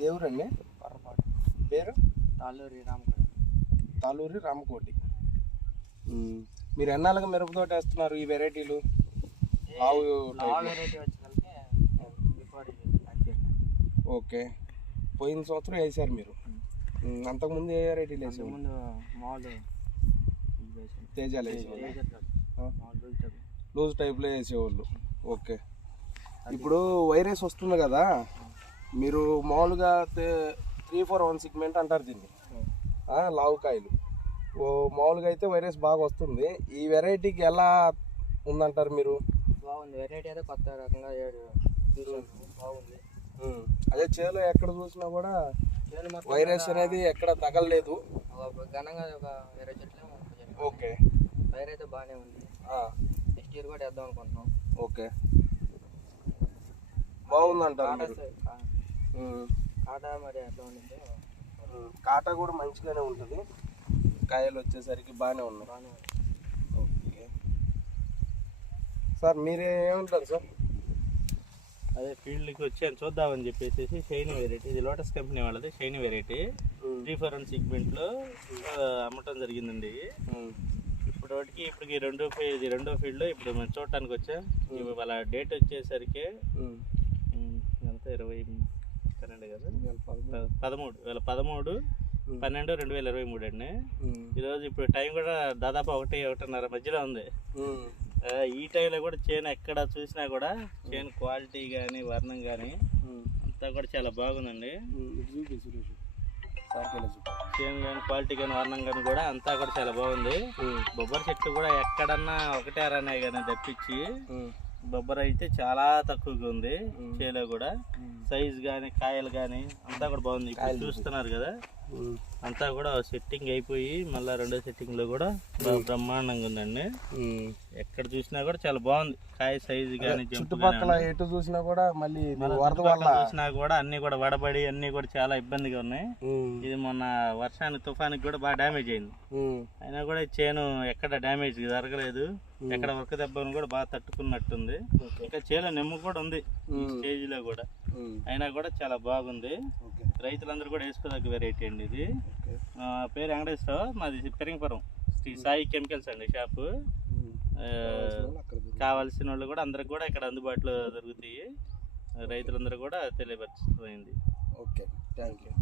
ఏ ఊరండి పొరపాటు. పేరు? తాళ్ళూరి రామకృష్ణ తాలూరి రామకోటి. మీరు ఎన్నాళ్ళగా మిరపతోట వేస్తున్నారు ఈ వెరైటీలు? లావు టైప్. Variety okay. పోయిన సంవత్సరం వేసారు మీరు. అంతకుముందు ఏ వెరైటీలు వేసారు? మామూలు ఇది వేసాను. తేజాలు వేసేవాళ్ళు. లూజ్ టైప్లో వేసేవాళ్ళు. ఓకే. ఇప్పుడు వైరస్ వస్తుంది కదా? మీరు మామూలుగా త్రీ ఫోర్ వన్ సిగ్మెంట్ అంటారు దీన్ని. ఆ, లావు కాయలు. ఓ మామూలుగా అయితే వైరస్ బాగా వస్తుంది. ఈ వెరైటీకి ఎలా ఉందంటారు మీరు? బాగుంది. వెరైటీ అయితే కొత్త రకంగా బాగుంది. అదే చేలో ఎక్కడ చూసినా కూడా వైరస్ అనేది ఎక్కడ తగలలేదు. ఘనంగా ఒక ఇరవై చెట్లు. ఓకే. పైరు అయితే బాగానే ఉంది. నెక్స్ట్ ఇయర్ కూడా వేద్దాం అనుకుంటున్నాం. ఓకే. బాగుందంటారు కాటా మీరు ఎట్లా ఉండిందో? కాటా కూడా మంచిగానే ఉంటుంది. కాయలు వచ్చేసరికి బాగానే ఉన్నాయి. బాగానే ఓకే. సార్ మీరే ఏమంటారు సార్? అదే ఫీల్డ్కి వచ్చాను చూద్దామని చెప్పేసి షైనీ వెరైటీ. ఇది లోటస్ కంపెనీ వాళ్ళది shiny variety. Three four one సిగ్మెంట్లో అమ్మటం జరిగిందండి ఇప్పుడు వాటికి ఇప్పటికి రెండో ఫీల్డ్ ఇది రెండో ఫీల్డ్ ఇప్పుడు మేము చూడటానికి వచ్చా. వాళ్ళ డేట్ వచ్చేసరికి ఎంత ఇరవై పదమూడు. వేల పదమూడు పన్నెండు రెండు వేల ఇరవై మూడు అండి. ఈరోజు ఇప్పుడు టైం కూడా దాదాపు ఒకటి ఒకటిన్నర మధ్యలో ఉంది. ఈ టైంలో కూడా చేను ఎక్కడ చూసినా కూడా చేను క్వాలిటీ కానీ వర్ణం కానీ అంతా కూడా చాలా బాగుందండి. చేను కానీ క్వాలిటీ కానీ వర్ణం కానీ కూడా అంతా కూడా చాలా బాగుంది. బొబ్బరి చెట్టు కూడా ఎక్కడన్నా ఒకటే అరనే కానీ తప్పించి బొబ్బరి అయితే చాలా తక్కువగా ఉంది. చేలో కూడా. సైజ్ కానీ కాయలు కానీ అంతా కూడా బాగుంది. చూస్తున్నారు కదా. అంతా కూడా సెట్టింగ్ అయిపోయి మళ్ళీ రెండో సెట్టింగ్లో కూడా బాగా బ్రహ్మాండంగా ఉందండి. ఎక్కడ చూసినా కూడా చాలా బాగుంది. కాయ సైజు కానీ చుట్టుపక్కల ఎటు చూసినా కూడా మళ్ళీ వరద వల్ల చూసినా కూడా అన్ని కూడా వడబడి అన్ని కూడా చాలా ఇబ్బందిగా ఉన్నాయి. ఇది మొన్న వర్షానికి తుఫానికి కూడా బాగా డ్యామేజ్ అయింది. అయినా కూడా చేను ఎక్కడ డ్యామేజ్ జరగలేదు. ఎక్కడ వర్క దెబ్బను కూడా బాగా తట్టుకున్నట్టుంది. ఇంకా చేలో నెమ్ము కూడా ఉంది స్టేజ్లో కూడా. అయినా కూడా చాలా బాగుంది. రైతులందరూ కూడా వేసుకోదగ్గ వెరైటీ అండి ఇది. పేరు వెంకటేశ్వరరావు మాది పెరింగపురం శ్రీ సాయి కెమికల్స్ అండి షాపు. కావాల్సిన వాళ్ళు కూడా అందరికి కూడా ఇక్కడ అందుబాటులో దొరుకుతాయి. రైతులందరూ కూడా తెలియపరుస్తుంది ఓకే. Thank you